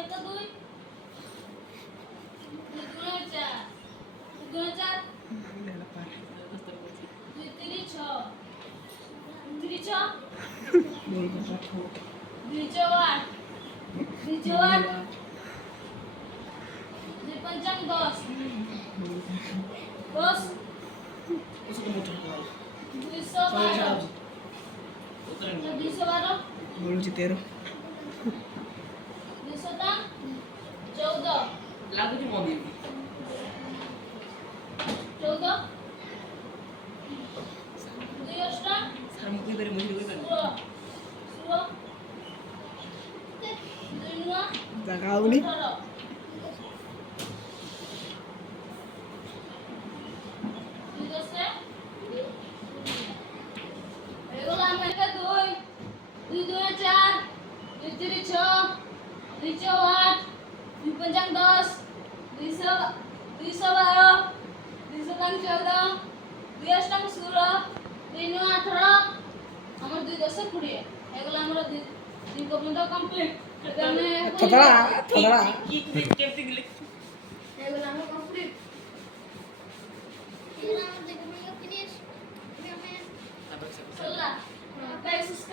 একা দুই দুই চার দুই চার দুই তিরি ছ তিরি ছ দুই চৌয়াট দুই চৌয়াট দুই পঞ্চাং 10 10 212 212 বলছি 13 14 লাগুଛି ମନ୍ଦିର 14 2 ଅଷ୍ଟା ସାର୍ ମୁଁ କହିପାରିବି ମୁଁ କହିପାରିବି 16 2 ନୂଆ ଜାଗା ହଉନି 18 2 ଦଶେ ଏଗୁলা ଆମେ দুই দুই দুই 4 দুই তিরি 6 দুই চৌ 8 দুই পঞ্চাং 10 212 দুই সতাং 14 দুই অষ্টাং 16 দুই নয় 18 আমার দুই দশে 20 এগুলা আমরা দুই পর্যন্ত কমপ্লিট থোড়া কি কেমতি